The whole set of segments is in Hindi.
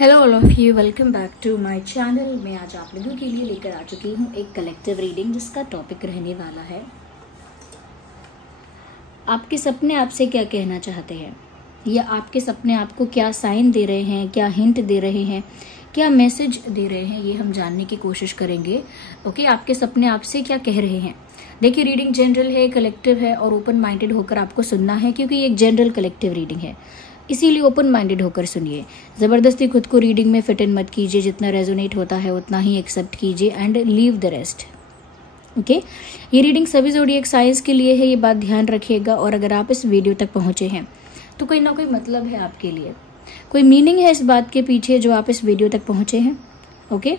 Hello all of you, welcome back to my channel. मैं आज आप लोगों के लिए लेकर आ चुकी हूँ एक कलेक्टिव रीडिंग जिसका टॉपिक रहने वाला है आपके सपने आपसे क्या कहना चाहते हैं, या आपके सपने आपको क्या साइन दे रहे हैं, क्या हिंट दे रहे हैं, क्या मैसेज दे रहे हैं, ये हम जानने की कोशिश करेंगे। ओके, आपके सपने आपसे क्या कह रहे हैं। देखिए, रीडिंग जनरल है, कलेक्टिव है और ओपन माइंडेड होकर आपको सुनना है, क्योंकि ये एक जनरल कलेक्टिव रीडिंग है, इसीलिए ओपन माइंडेड होकर सुनिए। ज़बरदस्ती खुद को रीडिंग में फिट इन मत कीजिए, जितना रेजोनेट होता है उतना ही एक्सेप्ट कीजिए and leave the rest. Okay, ये रीडिंग सभी ज़ोडिएक साइंस के लिए है, ये बात ध्यान रखिएगा। और अगर आप इस वीडियो तक पहुंचे हैं तो कोई ना कोई मतलब है आपके लिए, कोई मीनिंग है इस बात के पीछे जो आप इस वीडियो तक पहुंचे हैं। ओके,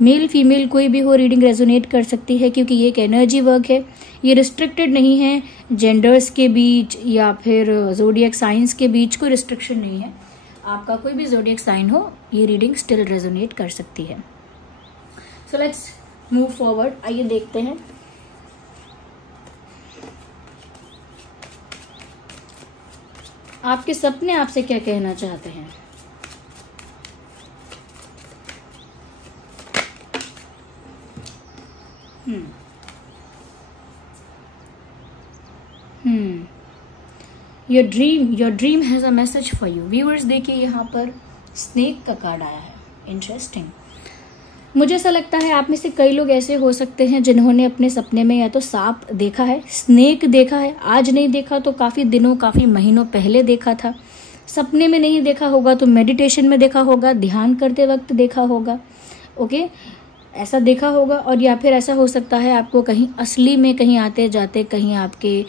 मेल फीमेल कोई भी हो, रीडिंग रेजोनेट कर सकती है, क्योंकि ये एक एनर्जी वर्क है। ये रिस्ट्रिक्टेड नहीं है, जेंडर्स के बीच या फिर ज़ोडिएक साइंस के बीच कोई रिस्ट्रिक्शन नहीं है। आपका कोई भी ज़ोडिएक साइन हो, ये रीडिंग स्टिल रेजोनेट कर सकती है। So let's move forward. आइए देखते हैं आपके सपने आपसे क्या कहना चाहते हैं। Your dream has a message for you. Viewers, देखिए यहाँ पर स्नेक का कार्ड आया है। इंटरेस्टिंग। मुझे ऐसा लगता है आप में से कई लोग ऐसे हो सकते हैं जिन्होंने अपने सपने में या तो सांप देखा है, स्नेक देखा है। आज नहीं देखा तो काफी दिनों, काफी महीनों पहले देखा था। सपने में नहीं देखा होगा तो मेडिटेशन में देखा होगा, ध्यान करते वक्त देखा होगा। ओके, ऐसा देखा होगा। और या फिर ऐसा हो सकता है आपको कहीं असली में, कहीं आते जाते, कहीं आपके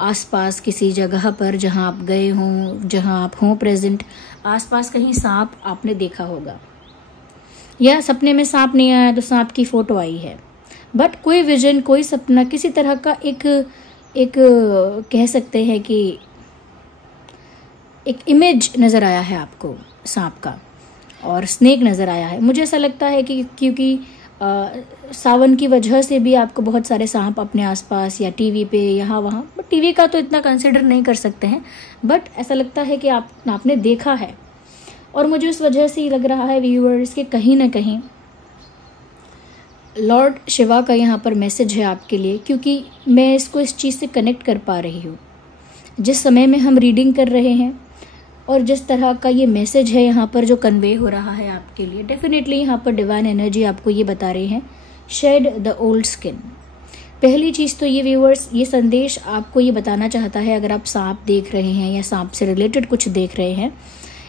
आसपास किसी जगह पर जहां आप गए हों, जहां आप हों प्रेजेंट, आसपास कहीं सांप आपने देखा होगा। या सपने में सांप नहीं आया तो सांप की फोटो आई है, बट कोई विजन, कोई सपना, किसी तरह का एक कह सकते हैं कि एक इमेज नजर आया है आपको सांप का, और स्नेक नजर आया है। मुझे ऐसा लगता है कि क्योंकि सावन की वजह से भी आपको बहुत सारे सांप अपने आसपास या टीवी पे यहाँ वहाँ, बट टीवी का तो इतना कंसिडर नहीं कर सकते हैं, बट ऐसा लगता है कि आपने देखा है। और मुझे उस वजह से ही लग रहा है व्यूअर्स कि कहीं ना कहीं लॉर्ड शिवा का यहाँ पर मैसेज है आपके लिए, क्योंकि मैं इसको इस चीज़ से कनेक्ट कर पा रही हूँ जिस समय में हम रीडिंग कर रहे हैं, और जिस तरह का ये मैसेज है यहाँ पर जो कन्वे हो रहा है आपके लिए। डेफिनेटली यहाँ पर डिवाइन एनर्जी आपको ये बता रही है, शेड द ओल्ड स्किन। पहली चीज़ तो ये व्यूअर्स, ये संदेश आपको ये बताना चाहता है, अगर आप सांप देख रहे हैं या सांप से रिलेटेड कुछ देख रहे हैं,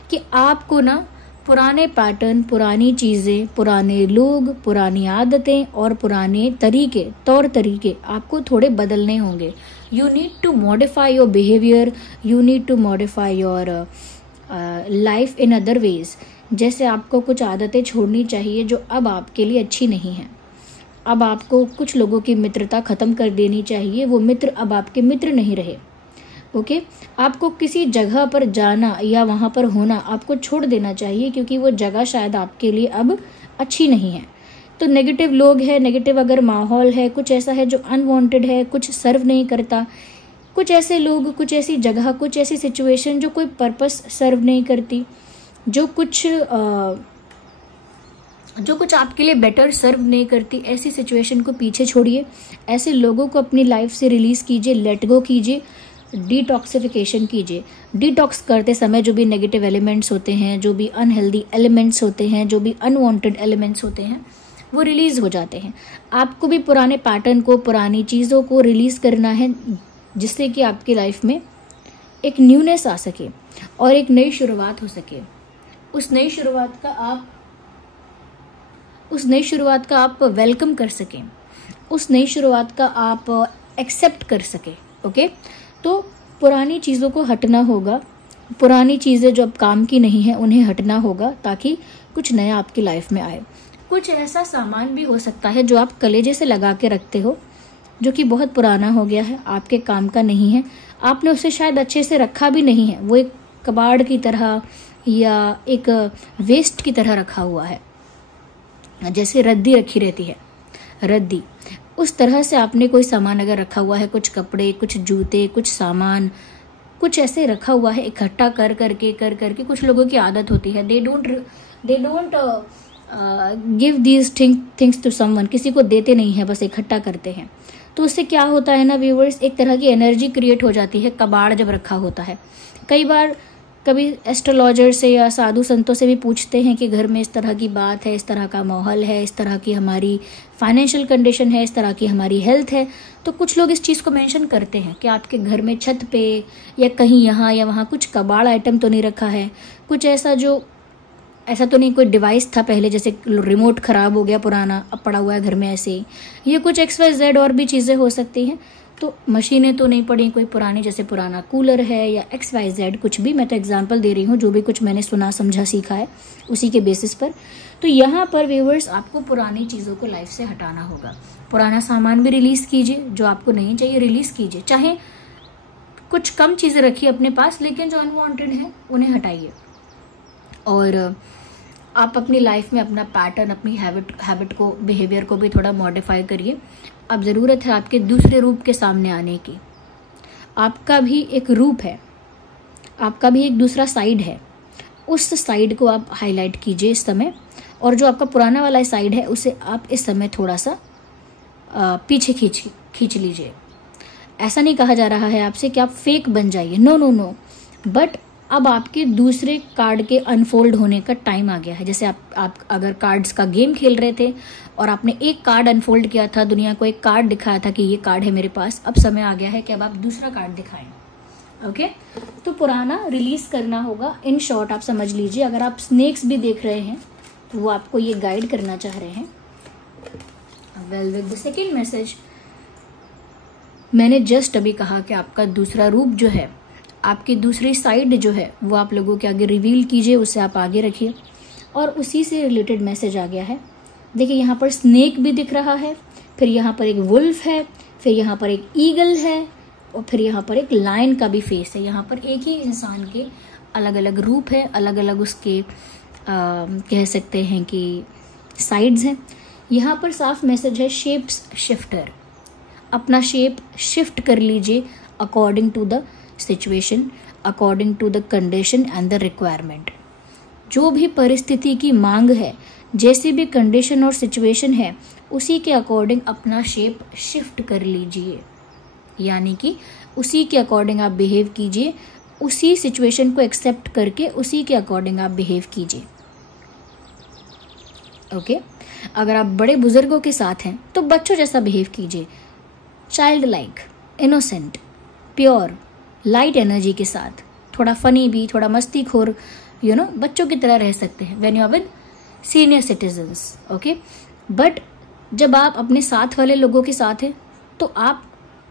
कि आपको ना पुराने पैटर्न, पुरानी चीज़ें, पुराने लोग, पुरानी आदतें और पुराने तरीके, तौर तरीके आपको थोड़े बदलने होंगे। You need to modify your behaviour, you need to modify your life in other ways. जैसे आपको कुछ आदतें छोड़नी चाहिए जो अब आपके लिए अच्छी नहीं हैं। अब आपको कुछ लोगों की मित्रता ख़त्म कर देनी चाहिए, वो मित्र अब आपके मित्र नहीं रहे। ओके, आपको किसी जगह पर जाना या वहाँ पर होना आपको छोड़ देना चाहिए, क्योंकि वो जगह शायद आपके लिए अब अच्छी नहीं है। तो नेगेटिव लोग हैं, नेगेटिव अगर माहौल है, कुछ ऐसा है जो अनवांटेड है, कुछ सर्व नहीं करता, कुछ ऐसे लोग, कुछ ऐसी जगह, कुछ ऐसी सिचुएशन जो कोई पर्पस सर्व नहीं करती, जो कुछ आपके लिए बेटर सर्व नहीं करती, ऐसी सिचुएशन को पीछे छोड़िए। ऐसे लोगों को अपनी लाइफ से रिलीज कीजिए, लेट गो कीजिए, डिटॉक्सिफिकेशन कीजिए। डिटॉक्स करते समय जो भी नेगेटिव एलिमेंट्स होते हैं, जो भी अनहेल्दी एलिमेंट्स होते हैं, जो भी अनवांटेड एलिमेंट्स होते हैं, वो रिलीज हो जाते हैं। आपको भी पुराने पैटर्न को, पुरानी चीज़ों को रिलीज करना है, जिससे कि आपकी लाइफ में एक न्यूनेस आ सके और एक नई शुरुआत हो सके। उस नई शुरुआत का आप वेलकम कर सकें, उस नई शुरुआत का आप एक्सेप्ट कर सके। ओके, तो पुरानी चीज़ों को हटना होगा, पुरानी चीज़ें जो अब काम की नहीं है उन्हें हटना होगा, ताकि कुछ नया आपकी लाइफ में आए। कुछ ऐसा सामान भी हो सकता है जो आप कलेजे से लगा के रखते हो, जो कि बहुत पुराना हो गया है, आपके काम का नहीं है, आपने उसे शायद अच्छे से रखा भी नहीं है, वो एक कबाड़ की तरह या एक वेस्ट की तरह रखा हुआ है, जैसे रद्दी रखी रहती है, रद्दी, उस तरह से आपने कोई सामान अगर रखा हुआ है, कुछ कपड़े, कुछ जूते, कुछ सामान, कुछ ऐसे रखा हुआ है इकट्ठा कर करके कुछ लोगों की आदत होती है, they don't give these things to someone, किसी को देते नहीं है, बस इकट्ठा करते हैं। तो उससे क्या होता है ना व्यूवर्स, एक तरह की एनर्जी क्रिएट हो जाती है, कबाड़ जब रखा होता है। कई बार कभी एस्ट्रोलॉजर से या साधु संतों से भी पूछते हैं कि घर में इस तरह की बात है, इस तरह का माहौल है, इस तरह की हमारी फाइनेंशियल कंडीशन है, इस तरह की हमारी हेल्थ है, तो कुछ लोग इस चीज़ को मेंशन करते हैं कि आपके घर में छत पे या कहीं यहाँ या वहाँ कुछ कबाड़ आइटम तो नहीं रखा है, कुछ ऐसा तो नहीं कोई डिवाइस था पहले, जैसे रिमोट ख़राब हो गया पुराना, अब पड़ा हुआ है घर में ऐसे ही, ये कुछ XYZ और भी चीज़ें हो सकती हैं। तो मशीनें तो नहीं पड़ी कोई पुरानी, जैसे पुराना कूलर है या XYZ कुछ भी, मैं तो एग्जांपल दे रही हूँ, जो भी कुछ मैंने सुना समझा सीखा है उसी के बेसिस पर। तो यहाँ पर व्यूवर्स आपको पुरानी चीज़ों को लाइफ से हटाना होगा। पुराना सामान भी रिलीज़ कीजिए, जो आपको नहीं चाहिए रिलीज़ कीजिए, चाहे कुछ कम चीज़ें रखिए अपने पास, लेकिन जो अनवांटेड है उन्हें हटाइए। और आप अपनी लाइफ में अपना पैटर्न, अपनी हैबिट को, बिहेवियर को भी थोड़ा मॉडिफाई करिए। अब ज़रूरत है आपके दूसरे रूप के सामने आने की। आपका भी एक रूप है, आपका भी एक दूसरा साइड है, उस साइड को आप हाईलाइट कीजिए इस समय। और जो आपका पुराना वाला साइड है उसे आप इस समय थोड़ा सा पीछे खींच लीजिए। ऐसा नहीं कहा जा रहा है आपसे कि आप फेक बन जाइए, नो, बट अब आपके दूसरे कार्ड के अनफोल्ड होने का टाइम आ गया है। जैसे आप अगर कार्ड्स का गेम खेल रहे थे और आपने एक कार्ड अनफोल्ड किया था, दुनिया को एक कार्ड दिखाया था कि ये कार्ड है मेरे पास, अब समय आ गया है कि अब आप दूसरा कार्ड दिखाएं। ओके, तो पुराना रिलीज करना होगा। इन शॉर्ट आप समझ लीजिए, अगर आप स्नेक्स भी देख रहे हैं तो वो आपको ये गाइड करना चाह रहे हैं। Well, with the second message, मैंने जस्ट अभी कहा कि आपका दूसरा रूप जो है, आपकी दूसरी साइड जो है, वो आप लोगों के आगे रिवील कीजिए, उसे आप आगे रखिए। और उसी से रिलेटेड मैसेज आ गया है। देखिए यहाँ पर स्नेक भी दिख रहा है, फिर यहाँ पर एक वुल्फ है, फिर यहाँ पर एक ईगल है, और फिर यहाँ पर एक लायन का भी फेस है। यहाँ पर एक ही इंसान के अलग अलग रूप है, अलग अलग उसके कह सकते हैं कि साइड्स हैं। यहाँ पर साफ मैसेज है शेप्स शिफ्टर, अपना शेप शिफ्ट कर लीजिए according to the situation, according to the condition and the requirement. जो भी परिस्थिति की मांग है, जैसी भी कंडीशन और सिचुएशन है, उसी के अकॉर्डिंग अपना शेप शिफ्ट कर लीजिए। यानी कि उसी के अकॉर्डिंग आप बिहेव कीजिए, उसी सिचुएशन को एक्सेप्ट करके उसी के अकॉर्डिंग आप बिहेव कीजिए। ओके, अगर आप बड़े बुजुर्गों के साथ हैं तो बच्चों जैसा बिहेव कीजिए, child like, innocent, pure, light energy के साथ, थोड़ा फनी भी, थोड़ा मस्तीखोर, बच्चों की तरह रह सकते हैं when you are with senior citizens. Okay, but जब आप अपने साथ वाले लोगों के साथ हैं तो आप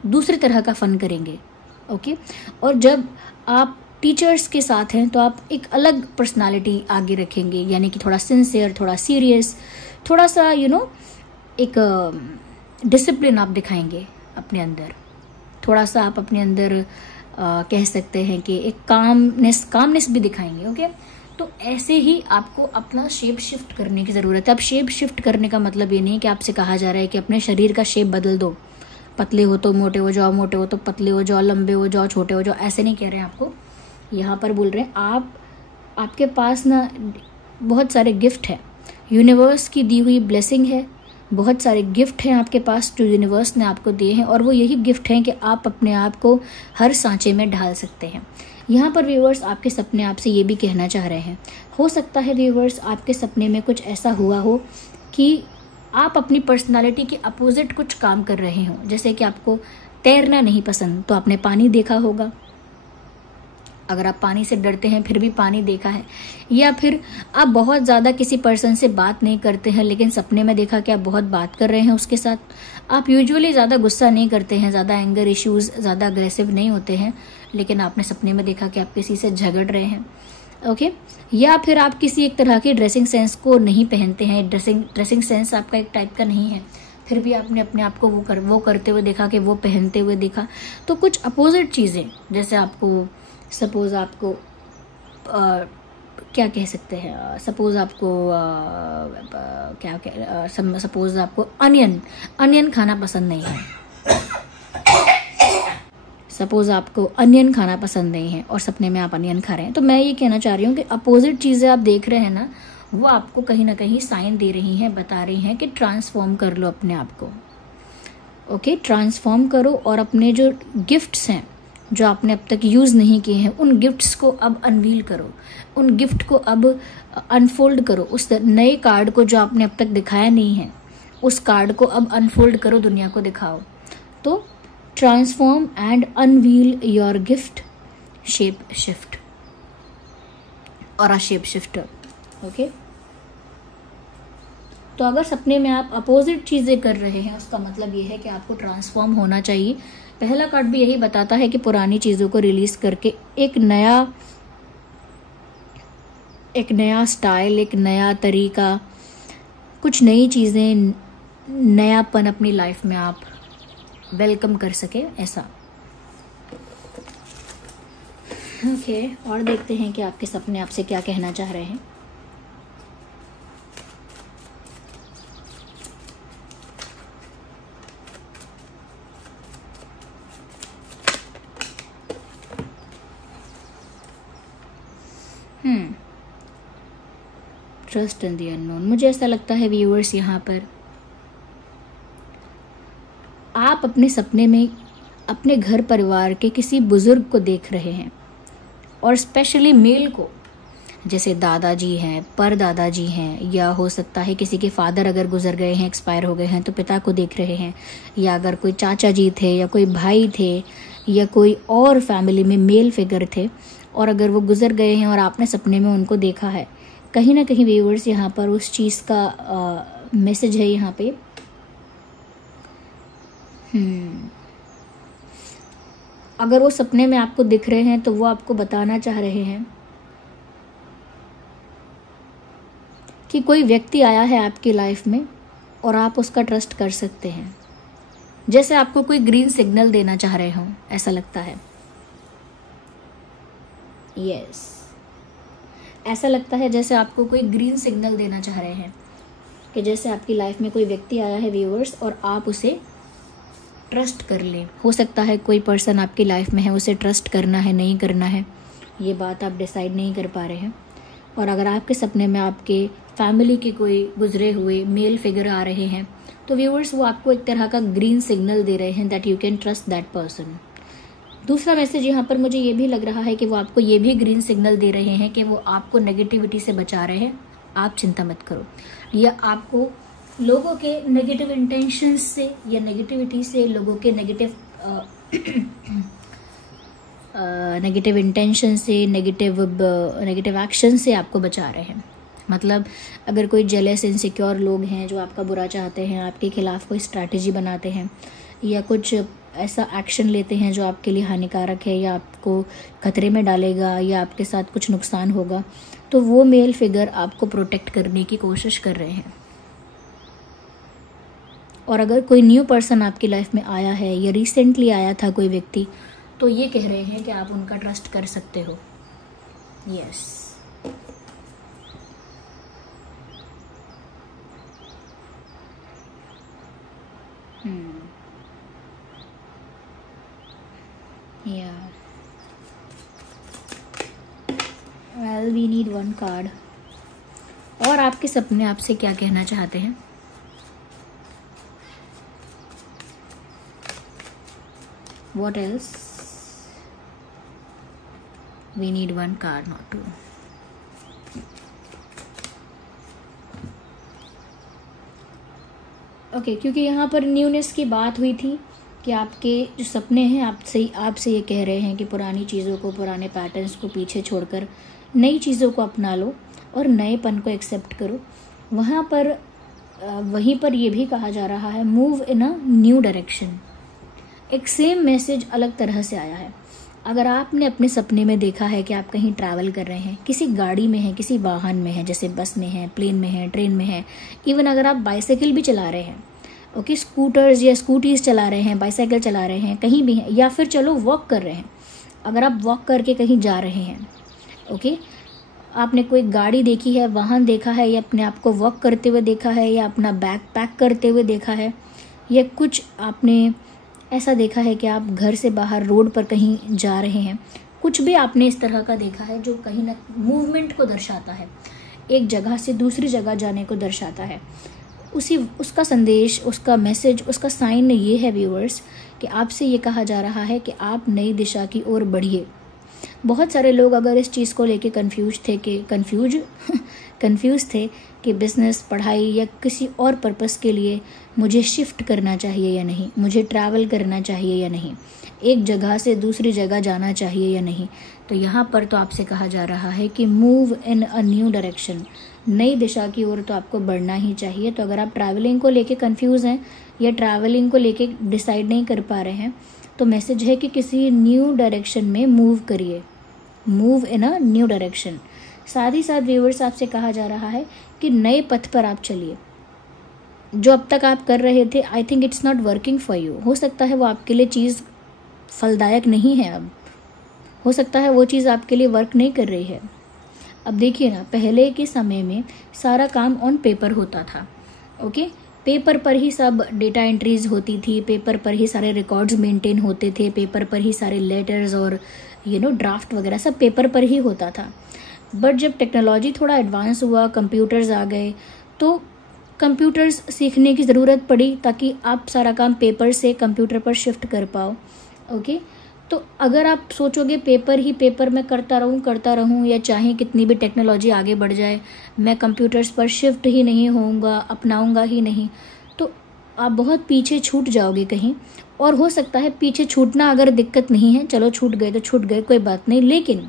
दूसरी तरह का फन करेंगे। ओके, और जब आप टीचर्स के साथ हैं तो आप एक अलग पर्सनालिटी आगे रखेंगे, यानी कि थोड़ा सिंसियर, थोड़ा सीरियस, थोड़ा सा एक डिसिप्लिन आप दिखाएंगे अपने अंदर, थोड़ा सा आप अपने अंदर कह सकते हैं कि एक कामनेस भी दिखाएंगे। ओके, तो ऐसे ही आपको अपना शेप शिफ्ट करने की ज़रूरत है। अब शेप शिफ्ट करने का मतलब ये नहीं कि आपसे कहा जा रहा है कि अपने शरीर का शेप बदल दो, पतले हो तो मोटे हो जाओ, मोटे हो तो पतले हो जाओ, लंबे हो जाओ, छोटे हो जाओ, ऐसे नहीं कह रहे हैं आपको। यहाँ पर बोल रहे हैं आपके पास ना बहुत सारे गिफ्ट है, यूनिवर्स की दी हुई ब्लेसिंग है, बहुत सारे गिफ्ट हैं आपके पास जो यूनिवर्स ने आपको दिए हैं, और वो यही गिफ्ट हैं कि आप अपने आप को हर सांचे में ढाल सकते हैं। यहाँ पर व्यूवर्स आपके सपने आपसे ये भी कहना चाह रहे हैं, हो सकता है व्यूवर्स आपके सपने में कुछ ऐसा हुआ हो कि आप अपनी पर्सनालिटी के अपोजिट कुछ काम कर रहे हो। जैसे कि आपको तैरना नहीं पसंद तो आपने पानी देखा होगा, अगर आप पानी से डरते हैं फिर भी पानी देखा है, या फिर आप बहुत ज़्यादा किसी पर्सन से बात नहीं करते हैं लेकिन सपने में देखा कि आप बहुत बात कर रहे हैं उसके साथ। आप यूजुअली ज़्यादा गुस्सा नहीं करते हैं, ज़्यादा एंगर इश्यूज़, ज़्यादा अग्रेसिव नहीं होते हैं, लेकिन आपने सपने में देखा कि आप किसी से झगड़ रहे हैं। ओके, या फिर आप किसी एक तरह की ड्रेसिंग सेंस को नहीं पहनते हैं, ड्रेसिंग सेंस आपका एक टाइप का नहीं है, फिर भी आपने अपने आप को वो करते हुए देखा कि वो पहनते हुए देखा। तो कुछ अपोजिट चीज़ें, जैसे आपको सपोज आपको क्या कह सकते हैं, सपोज आपको सपोज आपको अनियन खाना पसंद नहीं है, सपोज़ आपको अनियन खाना पसंद नहीं है और सपने में आप अनियन खा रहे हैं, तो मैं ये कहना चाह रही हूँ कि अपोजिट चीज़ें आप देख रहे हैं ना, वो आपको कहीं ना कहीं साइन दे रही हैं, बता रही हैं कि ट्रांसफॉर्म कर लो अपने आप को। ओके, ट्रांसफॉर्म करो और अपने जो गिफ्ट्स हैं जो आपने अब तक यूज़ नहीं किए हैं, उन गिफ्ट्स को अब अनवील करो, उन गिफ्ट को अब अनफोल्ड करो। उस नए कार्ड को जो आपने अब तक दिखाया नहीं है, उस कार्ड को अब अनफोल्ड करो, दुनिया को दिखाओ। तो transform and unveil your gift, shape shift और अ शेप शिफ्टर। ओके, तो अगर सपने में आप अपोजिट चीज़ें कर रहे हैं, उसका मतलब ये है कि आपको ट्रांसफॉर्म होना चाहिए। पहला कार्ड भी यही बताता है कि पुरानी चीज़ों को रिलीज करके एक नया स्टाइल, एक नया तरीका, कुछ नई चीज़ें, नयापन अपनी लाइफ में आप वेलकम कर सके, ऐसा। ओके, और देखते हैं कि आपके सपने आपसे क्या कहना चाह रहे हैं। Trust in the unknown. मुझे ऐसा लगता है व्यूअर्स, यहाँ पर आप अपने सपने में अपने घर परिवार के किसी बुजुर्ग को देख रहे हैं, और स्पेशली मेल को, जैसे दादाजी हैं, परदादाजी हैं, या हो सकता है किसी के फादर अगर गुजर गए हैं, एक्सपायर हो गए हैं, तो पिता को देख रहे हैं, या अगर कोई चाचा जी थे या कोई भाई थे या कोई और फैमिली में मेल फिगर थे, और अगर वो गुजर गए हैं और आपने सपने में उनको देखा है, कहीं ना कहीं व्यूअर्स यहाँ पर उस चीज़ का मैसेज है यहाँ पे। अगर वो सपने में आपको दिख रहे हैं तो वो आपको बताना चाह रहे हैं कि कोई व्यक्ति आया है आपकी लाइफ में और आप उसका ट्रस्ट कर सकते हैं। जैसे आपको कोई ग्रीन सिग्नल देना चाह रहे हो, ऐसा लगता है। यस, ऐसा लगता है जैसे आपको कोई ग्रीन सिग्नल देना चाह रहे हैं कि जैसे आपकी लाइफ में कोई व्यक्ति आया है व्यूअर्स, और आप उसे ट्रस्ट कर लें। हो सकता है कोई पर्सन आपकी लाइफ में है, उसे ट्रस्ट करना है नहीं करना है, ये बात आप डिसाइड नहीं कर पा रहे हैं। और अगर आपके सपने में आपके फैमिली के कोई गुजरे हुए मेल फिगर आ रहे हैं, तो व्यूअर्स वो आपको एक तरह का ग्रीन सिग्नल दे रहे हैं that you can trust that person. दूसरा मैसेज यहाँ पर मुझे ये भी लग रहा है कि वो आपको ये भी ग्रीन सिग्नल दे रहे हैं कि वो आपको नेगेटिविटी से बचा रहे हैं, आप चिंता मत करो, या आपको लोगों के नेगेटिव इंटेंशंस से या नेगेटिविटी से, लोगों के नेगेटिव इंटेंशन से, नेगेटिव एक्शन से आपको बचा रहे हैं। मतलब अगर कोई जेलस इनसिक्योर लोग हैं जो आपका बुरा चाहते हैं, आपके खिलाफ कोई स्ट्रैटेजी बनाते हैं, या कुछ ऐसा एक्शन लेते हैं जो आपके लिए हानिकारक है या आपको खतरे में डालेगा या आपके साथ कुछ नुकसान होगा, तो वो मेल फिगर आपको प्रोटेक्ट करने की कोशिश कर रहे हैं। और अगर कोई न्यू पर्सन आपकी लाइफ में आया है या रिसेंटली आया था कोई व्यक्ति, तो ये कह रहे हैं कि आप उनका ट्रस्ट कर सकते हो। Yes, well we need one card. और आपके सपने आपसे क्या कहना चाहते हैं? What else? We need one card, not two. Okay, क्योंकि यहाँ पर न्यूनेस की बात हुई थी कि आपके जो सपने हैं आपसे ये कह रहे हैं कि पुरानी चीज़ों को, पुराने पैटर्न्स को पीछे छोड़कर नई चीज़ों को अपना लो और नएपन को एक्सेप्ट करो। वहीं पर ये भी कहा जा रहा है, move in a new direction. एक सेम मैसेज अलग तरह से आया है। अगर आपने अपने सपने में देखा है कि आप कहीं ट्रैवल कर रहे हैं, किसी गाड़ी में हैं, किसी वाहन में हैं, जैसे बस में हैं, प्लेन में हैं, ट्रेन में हैं, इवन अगर आप बाइसाइकिल भी चला रहे हैं, ओके, स्कूटर्स या स्कूटीज चला रहे हैं, बाइसाइकिल चला रहे हैं, कहीं भी हैं, या फिर चलो वॉक कर रहे हैं, अगर आप वॉक करके कहीं जा रहे हैं, ओके, आपने कोई गाड़ी देखी है, वाहन देखा है, या अपने आप को वॉक करते हुए देखा है, या अपना बैग पैक करते हुए देखा है, या कुछ आपने ऐसा देखा है कि आप घर से बाहर रोड पर कहीं जा रहे हैं, कुछ भी आपने इस तरह का देखा है जो कहीं ना मूवमेंट को दर्शाता है, एक जगह से दूसरी जगह जाने को दर्शाता है, उसका संदेश, उसका मैसेज, उसका साइन ये है व्यूअर्स कि आपसे ये कहा जा रहा है कि आप नई दिशा की ओर बढ़िए। बहुत सारे लोग अगर इस चीज़ को लेके कंफ्यूज थे कि बिज़नेस, पढ़ाई या किसी और पर्पस के लिए मुझे शिफ्ट करना चाहिए या नहीं, मुझे ट्रैवल करना चाहिए या नहीं, एक जगह से दूसरी जगह जाना चाहिए या नहीं, तो यहाँ पर तो आपसे कहा जा रहा है कि move in a new direction, नई दिशा की ओर तो आपको बढ़ना ही चाहिए। तो अगर आप ट्रैवलिंग को लेके कंफ्यूज हैं या ट्रैवलिंग को लेके डिसाइड नहीं कर पा रहे हैं, तो मैसेज है कि किसी न्यू डायरेक्शन में मूव करिए, move in a new direction. साथ ही साथ व्यूअर्स आपसे कहा जा रहा है कि नए पथ पर आप चलिए। जो अब तक आप कर रहे थे, I think it's not working for you. हो सकता है वो आपके लिए चीज़ फलदायक नहीं है, अब हो सकता है वो चीज़ आपके लिए वर्क नहीं कर रही है। अब देखिए ना, पहले के समय में सारा काम ऑन पेपर होता था, ओके, पेपर पर ही सब डेटा एंट्रीज होती थी, पेपर पर ही सारे रिकॉर्ड्स मेंटेन होते थे, पेपर पर ही सारे लेटर्स और ड्राफ्ट वगैरह सब पेपर पर ही होता था। बट जब टेक्नोलॉजी थोड़ा एडवांस हुआ, कंप्यूटर्स आ गए, तो कंप्यूटर्स सीखने की ज़रूरत पड़ी ताकि आप सारा काम पेपर से कंप्यूटर पर शिफ्ट कर पाओ, ओके। तो अगर आप सोचोगे पेपर ही पेपर में करता रहूं या चाहे कितनी भी टेक्नोलॉजी आगे बढ़ जाए मैं कंप्यूटर्स पर शिफ्ट ही नहीं होऊंगा, अपनाऊंगा ही नहीं, तो आप बहुत पीछे छूट जाओगे कहीं। और हो सकता है पीछे छूटना अगर दिक्कत नहीं है, चलो छूट गए तो छूट गए, कोई बात नहीं, लेकिन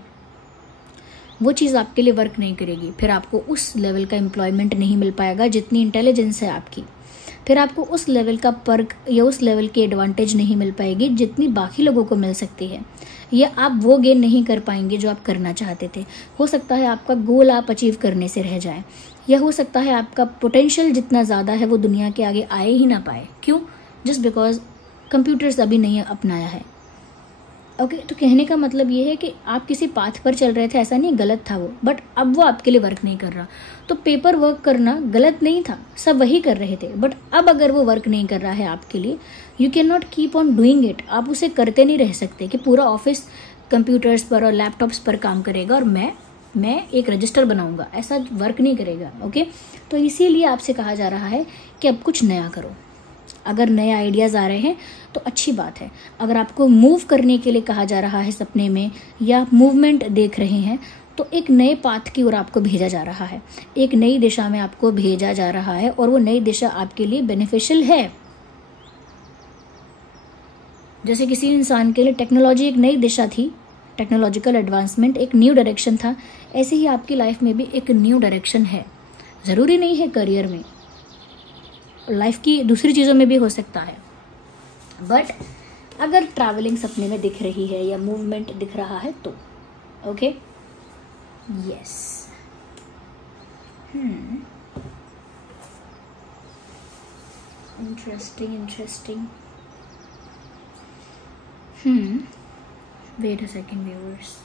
वो चीज़ आपके लिए वर्क नहीं करेगी। फिर आपको उस लेवल का एम्प्लॉयमेंट नहीं मिल पाएगा जितनी इंटेलिजेंस है आपकी, फिर आपको उस लेवल का पर्क या उस लेवल की एडवांटेज नहीं मिल पाएगी जितनी बाकी लोगों को मिल सकती है, या आप वो गेन नहीं कर पाएंगे जो आप करना चाहते थे। हो सकता है आपका गोल आप अचीव करने से रह जाए, या हो सकता है आपका पोटेंशियल जितना ज़्यादा है वो दुनिया के आगे आए ही ना पाए। क्यों? जस्ट बिकॉज कंप्यूटर्स अभी नहीं अपनाया है, ओके। तो कहने का मतलब ये है कि आप किसी पाथ पर चल रहे थे, ऐसा नहीं, गलत था वो, बट अब वो आपके लिए वर्क नहीं कर रहा। तो पेपर वर्क करना गलत नहीं था, सब वही कर रहे थे, बट अब अगर वो वर्क नहीं कर रहा है आपके लिए, you can not keep on doing it. आप उसे करते नहीं रह सकते कि पूरा ऑफिस कंप्यूटर्स पर और लैपटॉप्स पर काम करेगा और मैं एक रजिस्टर बनाऊंगा, ऐसा वर्क नहीं करेगा, ओके। तो इसीलिए आपसे कहा जा रहा है कि अब कुछ नया करो। अगर नए आइडियाज़ आ रहे हैं तो अच्छी बात है। अगर आपको मूव करने के लिए कहा जा रहा है सपने में, या मूवमेंट देख रहे हैं, तो एक नए पाथ की ओर आपको भेजा जा रहा है, एक नई दिशा में आपको भेजा जा रहा है, और वो नई दिशा आपके लिए बेनिफिशियल है। जैसे किसी इंसान के लिए टेक्नोलॉजी एक नई दिशा थी, टेक्नोलॉजिकल एडवांसमेंट एक न्यू डायरेक्शन था, ऐसे ही आपकी लाइफ में भी एक न्यू डायरेक्शन है। ज़रूरी नहीं है करियर में, लाइफ की दूसरी चीज़ों में भी हो सकता है, बट अगर ट्रैवलिंग सपने में दिख रही है या मूवमेंट दिख रहा है तो okay, yes. Interesting. Wait a second viewers,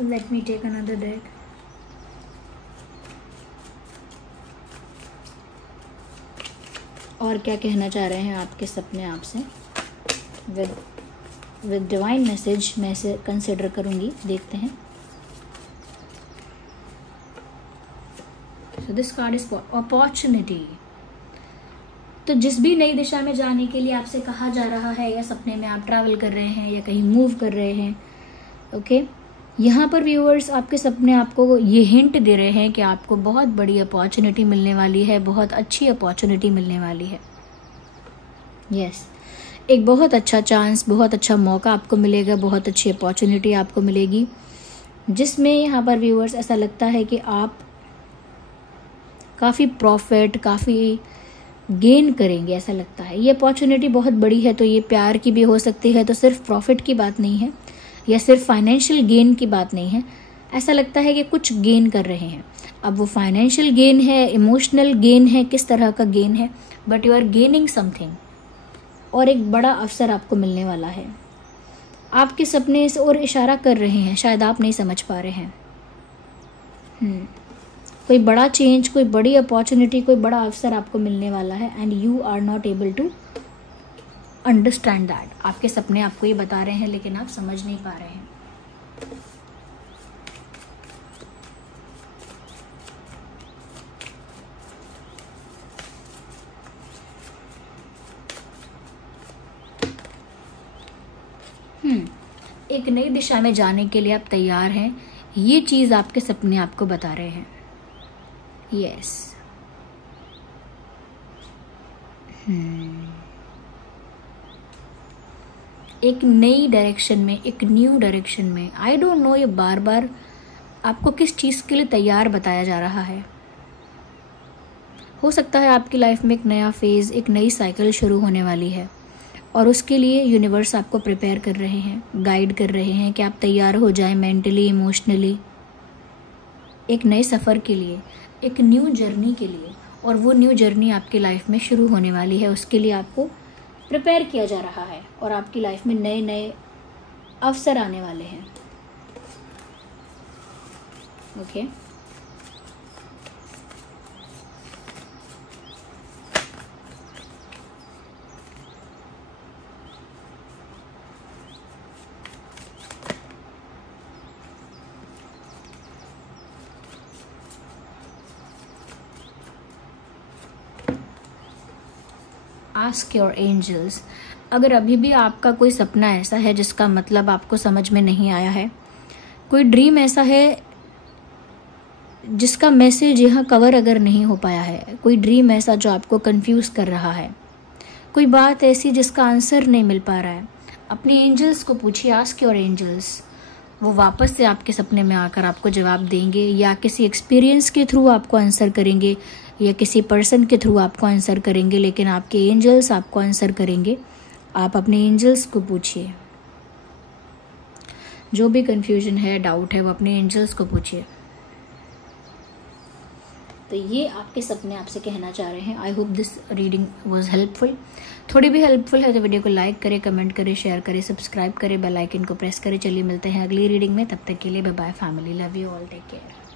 let me take another deck. और क्या कहना चाह रहे हैं आपके सपने आपसे? विद डिवाइन मैसेज मैं इसे कंसिडर करूंगी, देखते हैं। So this card is for opportunity. तो जिस भी नई दिशा में जाने के लिए आपसे कहा जा रहा है, या सपने में आप ट्रैवल कर रहे हैं या कहीं मूव कर रहे हैं, ओके, यहाँ पर व्यूअर्स आपके सपने आपको ये हिंट दे रहे हैं कि आपको बहुत बड़ी अपॉर्चुनिटी मिलने वाली है, बहुत अच्छी अपॉर्चुनिटी मिलने वाली है। यस, एक बहुत अच्छा चांस, बहुत अच्छा मौका आपको मिलेगा, बहुत अच्छी अपॉर्चुनिटी आपको मिलेगी, जिसमें यहाँ पर व्यूअर्स ऐसा लगता है कि आप काफ़ी प्रॉफिट, काफ़ी गेन करेंगे, ऐसा लगता है। ये अपॉर्चुनिटी बहुत बड़ी है, तो ये प्यार की भी हो सकती है, तो सिर्फ प्रॉफिट की बात नहीं है या सिर्फ फाइनेंशियल गेन की बात नहीं है। ऐसा लगता है कि कुछ गेन कर रहे हैं। अब वो फाइनेंशियल गेन है, इमोशनल गेन है, किस तरह का गेन है, but you are gaining something, और एक बड़ा अवसर आपको मिलने वाला है। आपके सपने इस ओर इशारा कर रहे हैं, शायद आप नहीं समझ पा रहे हैं। कोई बड़ा चेंज, कोई बड़ी अपॉर्चुनिटी, कोई बड़ा अवसर आपको मिलने वाला है and you are not able to understand that. आपके सपने आपको ये बता रहे हैं लेकिन आप समझ नहीं पा रहे हैं। एक नई दिशा में जाने के लिए आप तैयार हैं, ये चीज आपके सपने आपको बता रहे हैं। यस। एक नई डायरेक्शन में, एक न्यू डायरेक्शन में, आई डोंट नो ये बार बार आपको किस चीज के लिए तैयार बताया जा रहा है। हो सकता है आपकी लाइफ में एक नया फेज, एक नई साइकिल शुरू होने वाली है और उसके लिए यूनिवर्स आपको प्रिपेयर कर रहे हैं, गाइड कर रहे हैं कि आप तैयार हो जाएं मेंटली, इमोशनली, एक नए सफ़र के लिए, एक न्यू जर्नी के लिए। और वो न्यू जर्नी आपकी लाइफ में शुरू होने वाली है, उसके लिए आपको प्रिपेयर किया जा रहा है और आपकी लाइफ में नए नए अवसर आने वाले हैं। ओके। Ask your angels. अगर अभी भी आपका कोई सपना ऐसा है जिसका मतलब आपको समझ में नहीं आया है, कोई ड्रीम ऐसा है जिसका मैसेज यहाँ कवर अगर नहीं हो पाया है, कोई ड्रीम ऐसा जो आपको कंफ्यूज कर रहा है, कोई बात ऐसी जिसका आंसर नहीं मिल पा रहा है, अपने एंजल्स को पूछिए। Ask your angels. वो वापस से आपके सपने में आकर आपको जवाब देंगे या किसी एक्सपीरियंस के थ्रू आपको आंसर करेंगे या किसी पर्सन के थ्रू आपको आंसर करेंगे, लेकिन आपके एंजल्स आपको आंसर करेंगे। आप अपने एंजल्स को पूछिए। जो भी कंफ्यूजन है, डाउट है, वो अपने एंजल्स को पूछिए। तो ये आपके सपने आपसे कहना चाह रहे हैं। I hope this reading was helpful. थोड़ी भी हेल्पफुल है तो वीडियो को लाइक करें, कमेंट करें, शेयर करें, सब्सक्राइब करें, बेल आइकन को प्रेस करें। चलिए मिलते हैं अगली रीडिंग में, तब तक के लिए bye bye family, love you all, take care.